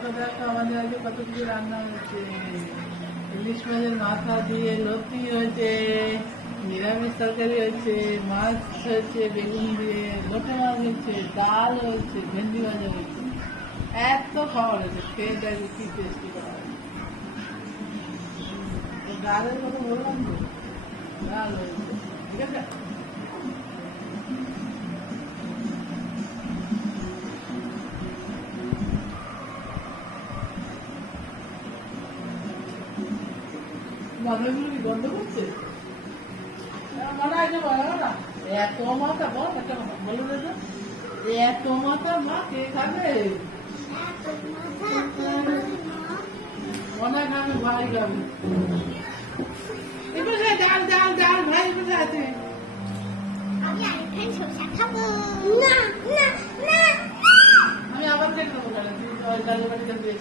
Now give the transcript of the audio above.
দেখো দেখো আমাদের আজকে কত কিছু রান্না হচ্ছে। ইলিশ মাছের মাথা দিয়ে লতি হয়েছে, নিরামিষ তরকারি হয়েছে, মাছ হয়েছে বেগুন দিয়ে, লোটে মাছ হয়েছে, ডাল হয়েছে, ভেন্ডি ভাজা হয়েছে, এত খাবার হয়েছে। খেয়ে দেখো কি টেস্টি করা হয়েছে। ডালের কথা বললাম তো, ডাল হয়েছে, ঠিক আছে। মাথাগুলো কি গন্ধ করছে? মনে হয় যে বলো না, এত মাথা বল একটা বলে দেবে, এত মাথা মা কে খাবে? মনে হয় খাবে, ভাই খাবে। এবার ডাল ডাল ডাল ভাই কোথায় আছে? আমি আরেকখান শসা খাবো। না না না আমি আবার খেতে দেবো, ডালের বাড়িতে দিয়ে